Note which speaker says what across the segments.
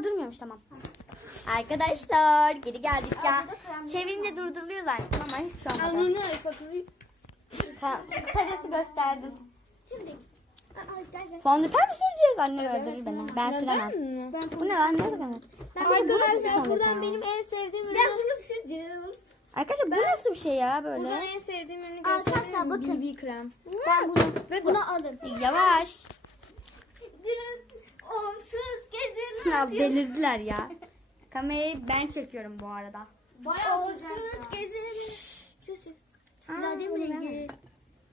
Speaker 1: Aa durmuyormuş tamam. Arkadaşlar geri geldik ya. Çevirince durduruluyor zaten ama hiç şey olmadı.
Speaker 2: Anne sakızı.
Speaker 1: Kısacası gösterdim.
Speaker 2: Şimdi.
Speaker 1: Fondöten mi süreceğiz? Anne öldürür beni. Ben süremem. Bu ne lan? Ne?
Speaker 2: Ben
Speaker 1: Arkadaşlar,
Speaker 2: Arkadaşlar buradan benim en sevdiğim ürün.
Speaker 3: Ben bunu süreceğim.
Speaker 1: Arkadaşlar bu nasıl bir şey ya
Speaker 2: Buradan
Speaker 1: böyle?
Speaker 2: en sevdiğim ürünü
Speaker 3: Arkadaşlar,
Speaker 2: göstereyim.
Speaker 3: bakın.
Speaker 2: BB krem.
Speaker 3: Ben bunu, bunu alın.
Speaker 1: Yavaş.
Speaker 3: Onsuz geceler.
Speaker 1: Ya delirdiler ya. Kamerayı ben çekiyorum bu arada.
Speaker 2: Bayağı
Speaker 3: Onsuz.
Speaker 1: Aa,
Speaker 3: Güzel değil mi rengi?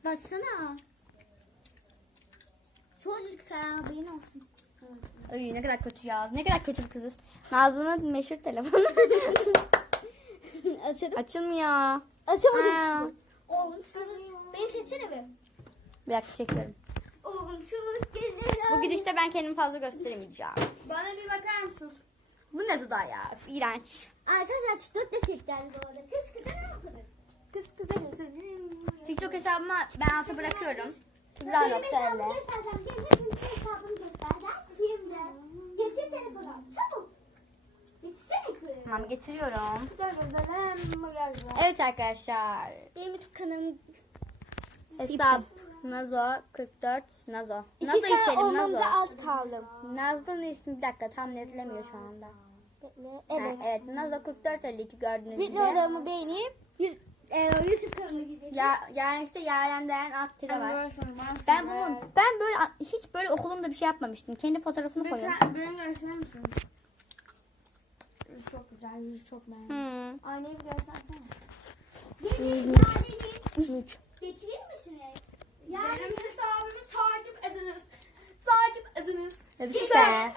Speaker 3: Baksana. Çocuk haberin olsun.
Speaker 1: Ay ne kadar kötü ya. Ne kadar kötü bir kızız. Nazlı'nın meşhur telefonu.
Speaker 3: Açarım.
Speaker 1: Açılmıyor.
Speaker 3: Açamadım.
Speaker 1: Aa,
Speaker 3: Onsuz. Beni seçsene be.
Speaker 1: bir dakika çekiyorum.
Speaker 3: Geceler.
Speaker 1: Bu gidişte ben kendimi fazla gösteremeyeceğim.
Speaker 2: Bana bir bakar mısınız?
Speaker 1: Bu ne dudağı ya? Üf, İğrenç.
Speaker 3: Arkadaşlar çitot da çekeceğiz bu arada. Kız kıza ne yaparız?
Speaker 2: Kız kıza
Speaker 1: TikTok hesabıma ben alta bırakıyorum. Kübra
Speaker 3: Benim hesabımı göstereceğim. Gel hepimize hesabımı göstereceğiz. Şimdi. Getir telefonu. Çabuk. Kız.
Speaker 1: Tamam getiriyorum. Evet arkadaşlar.
Speaker 3: Benim YouTube kanalım.
Speaker 1: Hesap Nazo 44 Nazo.
Speaker 3: İki
Speaker 1: Nazo
Speaker 3: tane
Speaker 1: içelim Nazo.
Speaker 3: az kaldı.
Speaker 1: Nazlı'nın ismi bir dakika tam netlemiyor şu anda.
Speaker 3: Bekle.
Speaker 1: Ha,
Speaker 3: Evet.
Speaker 1: evet Nazo 44 52 gördüğünüz gibi.
Speaker 3: Videolarımı beğenip e, YouTube kanalıma gidin.
Speaker 1: Ya, yani işte Yaren Değen alt tire var.
Speaker 2: Ben
Speaker 1: Ben bunu ben böyle hiç böyle okulumda bir şey yapmamıştım. Kendi fotoğrafını koyuyorum.
Speaker 2: Lütfen beni gösterir misin? Yüzü çok güzel, yüzü çok beğendim.
Speaker 1: Hmm.
Speaker 2: Aynayı bir göstersene.
Speaker 3: Gelin getirir misiniz? Yani
Speaker 2: Benim hesabımı takip ediniz. Takip ediniz.
Speaker 1: Güzel.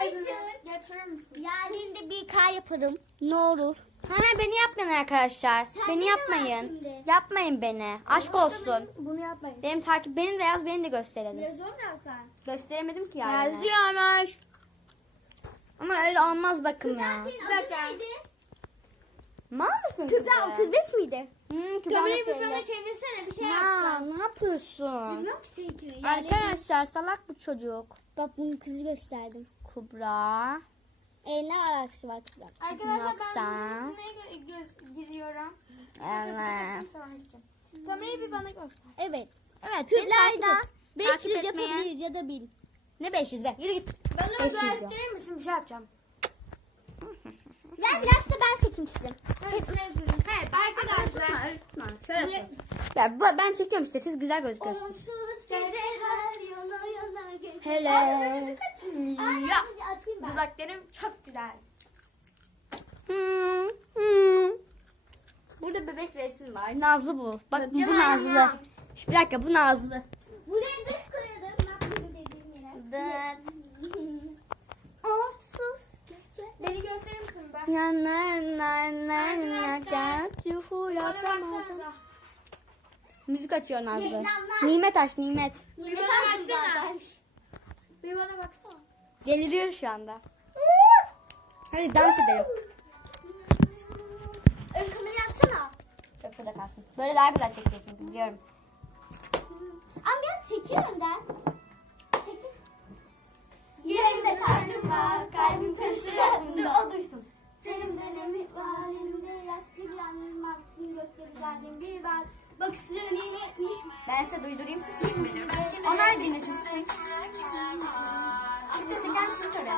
Speaker 2: Getirir misin?
Speaker 3: yarın da bir K yaparım. Ne olur.
Speaker 1: Hayır beni yapmayın arkadaşlar. Beni
Speaker 3: de var
Speaker 1: yapmayın.
Speaker 3: şimdi.
Speaker 1: Yapmayın beni. Aşk olsun.
Speaker 2: Bunu yapmayın.
Speaker 1: Benim takip beni de yaz beni de gösterelim.
Speaker 3: Yazıyor mu Erkan?
Speaker 1: Gösteremedim ki yani.
Speaker 2: Yazıyormuş.
Speaker 1: Ama öyle olmaz bakın ya.
Speaker 3: Senin adın
Speaker 2: dakika.
Speaker 3: neydi?
Speaker 1: Mal mısın kızım?
Speaker 3: 35 miydi?
Speaker 1: Hmm,
Speaker 2: Kamerayı bir bana çevirsene bir şey
Speaker 1: Ya
Speaker 2: yapacağım.
Speaker 1: ne yapıyorsun?
Speaker 3: Ki seninkini.
Speaker 1: Arkadaşlar salak bu çocuk.
Speaker 3: bak bunun kızı gösterdim.
Speaker 1: Kubra.
Speaker 3: E ne alakası var Kübra?
Speaker 2: Arkadaşlar ben gö- göz giriyorum.
Speaker 1: Evet.
Speaker 2: Sonra. Kamerayı bir bana göster.
Speaker 3: Evet.
Speaker 1: Evet. beni takip
Speaker 3: Kızlar da
Speaker 1: et. Takip
Speaker 3: 500
Speaker 1: etmeyen-
Speaker 3: yapabiliriz ya da 1000.
Speaker 1: Ne 500 be? Yürü git.
Speaker 2: Bana gösterir misin? Bir şey yapacağım.
Speaker 3: Ben biraz da ben çekeyim sizin.
Speaker 2: Evet arkadaşlar.
Speaker 1: Şöyle yapayım. Ya bu- ben çekiyorum işte siz güzel gözüküyorsunuz.
Speaker 3: Onsuz geceler yana yana geçer.
Speaker 1: Hele.
Speaker 3: Ay,
Speaker 2: Ya.
Speaker 3: açayım ben.
Speaker 2: Dudaklarım çok güzel.
Speaker 1: Hmm, hmm. Burada bebek resmi var. Nazlı bu. Bak bu Nazlı.
Speaker 2: ya.
Speaker 1: Şş, Bir dakika bu Nazlı.
Speaker 3: Buraya dık koyalım. Ben benim dediğim yere.
Speaker 1: Dıt.
Speaker 3: Onsuz geceler.
Speaker 2: Beni gösterir misin ben?
Speaker 1: Ya na na na na
Speaker 2: Arkadaşlar,
Speaker 1: gel
Speaker 2: Bana
Speaker 1: yatamazım.
Speaker 2: Baksanıza.
Speaker 1: Müzik açıyor Nazlı. Nimet aç Nimet.
Speaker 3: Ne tarzı
Speaker 2: baksana.
Speaker 3: zaten.
Speaker 2: Bir bana baksana.
Speaker 1: Deliriyor şu anda. Hadi dans edelim.
Speaker 3: Ön kamerayı açsana.
Speaker 1: Yok burada kalsın. Böyle daha güzel çünkü biliyorum.
Speaker 3: Ama biraz çekil önden. Çekil. Yerimde sardım var, kalbim. Dur o duysun. Bak. Bakışın nimetli.
Speaker 1: Ben size duydurayım siz susun. Onlar dinlesin. Şimdi çeker misin söyle.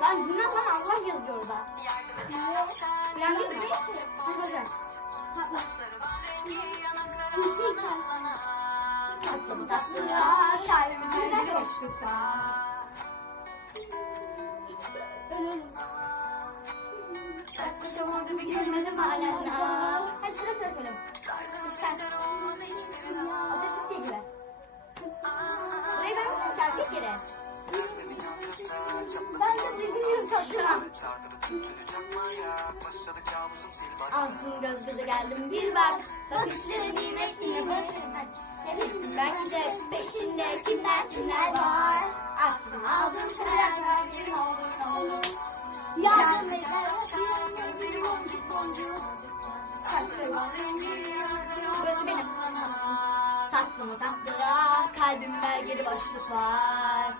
Speaker 1: Lan günah lan Allah yazıyor orada. Plan değil mi? Dur bakın.
Speaker 3: Bir şey kal.
Speaker 1: Tatlı mı tatlı ya kalbimizde boşlukta.
Speaker 3: Ölelim.
Speaker 1: Akşamında bir gülmedim halen. Hadi sıra sıra söyle. Sen. Ses gibi. Burayı ben mi terk yere?
Speaker 3: Ben de bilmiyorum tatlına.
Speaker 1: Ansız göz göze geldim bir bak Bakışları nimetli bakın Hepimizin belki de peşinde kimler kimler var Aklım aldım sıra bir olur ne olur
Speaker 3: Yardım eder
Speaker 1: Gözleri boncuk boncuk Saçlarım rengi Tatlı mı tatlıya kalbim ver geri
Speaker 3: boşluklar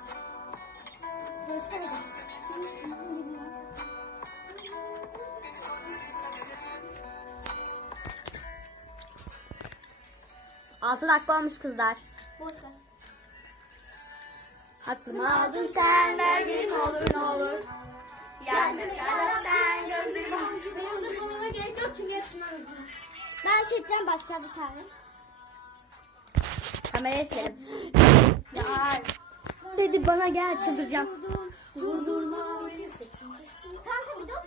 Speaker 1: Altı dakika olmuş kızlar.
Speaker 3: Boş ver.
Speaker 1: Aldın sen ver geri ne olur ne olur.
Speaker 3: Yandım yarak
Speaker 1: sen
Speaker 3: gözlerim.
Speaker 2: Benim hazırlamama gerek yok çünkü hepsini
Speaker 3: Ben şey edeceğim başka bir tane.
Speaker 1: Kamerayı silelim. Dedi bana gel çıldıracağım.
Speaker 2: Durdurma beni.
Speaker 3: Kanka bir dur.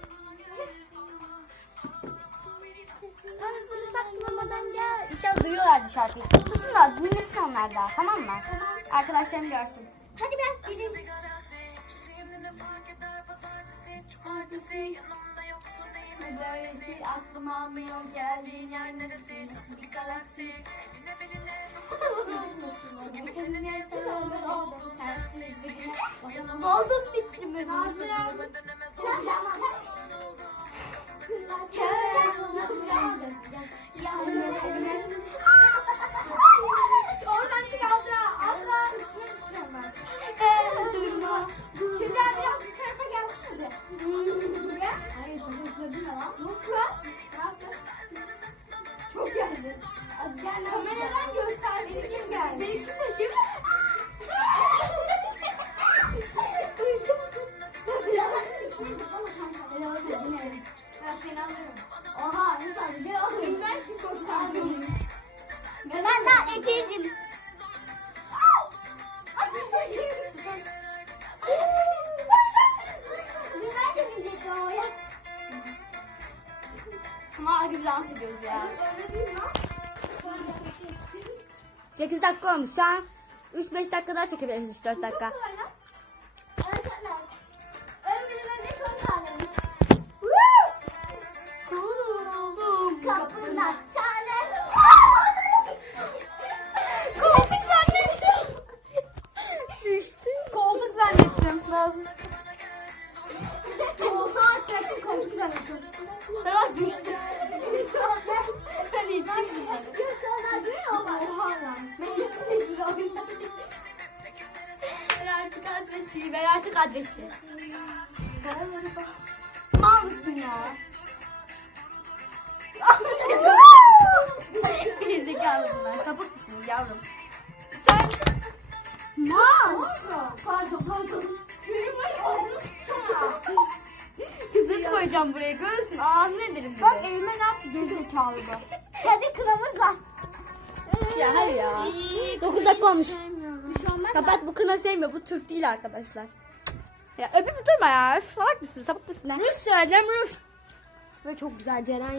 Speaker 3: Tanrısını saklamadan gel.
Speaker 1: İnşallah duyuyorlardı şarkıyı. Susun da dinlesin onlar da tamam mı? Arkadaşlarım görsün.
Speaker 3: Hadi ben gideyim.
Speaker 2: Böylesi aklım almıyor geldiğin yer neresi nasıl bir galaksi
Speaker 3: Köre nasıl yapmadın?
Speaker 2: Oradan çık Azra Azra ben Durma Kübra biraz bu tarafa gelsene Buraya Hayır sakın üstüne lan Yok lan Ne yaptın? Çok geldin Kameradan göster seni
Speaker 1: 8 dakika olmuş şu an. 3-5 dakika daha çekebiliriz 3-4 dakika. Adresi. Ver artık adresi. Mal mısın ya? Gerizekalı bunlar. Sapık yavrum? Mal.
Speaker 2: Pardon
Speaker 1: Kızı koyacağım buraya görsün. Ağzını ederim
Speaker 2: Bak elime ne yaptı gerizekalı bu.
Speaker 3: Hadi kınamız var.
Speaker 1: Ya hadi ya. 9 dakika olmuş. Kapat bu kına sevmiyor. Bu Türk değil arkadaşlar. Ya öpüp durma ya. Öf, salak mısın? Sapık mısın? Rus söylem Rus.
Speaker 2: Ve çok güzel Ceren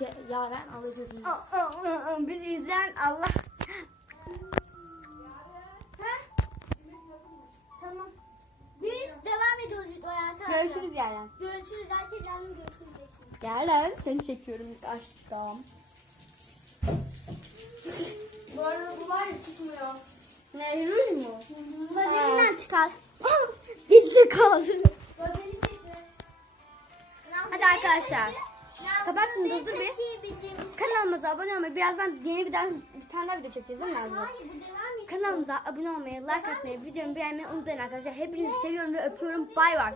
Speaker 2: Ce- Yaren alacağız bunu.
Speaker 1: Biz izleyen Allah.
Speaker 3: Tamam. Biz devam ediyoruz videoya arkadaşlar.
Speaker 1: Görüşürüz Yaren.
Speaker 3: Görüşürüz. Herkes canım görüşürüz.
Speaker 1: Yaren seni çekiyorum aşkım.
Speaker 2: Bu arada bu var ya çıkmıyor.
Speaker 1: Ne Rus mu?
Speaker 3: Vazelinden çıkar.
Speaker 1: Gizli kaldı. Hadi arkadaşlar. Kapat şimdi, dur bir. Kanalımıza abone olmayı birazdan yeni bir, tane, bir tane daha video çekeceğiz değil mi Nazlı?
Speaker 3: Hayır bu devam ediyor.
Speaker 1: Kanalımıza abone olmayı, like atmayı, videomu beğenmeyi unutmayın arkadaşlar. Hepinizi seviyorum ve öpüyorum. Bay bay.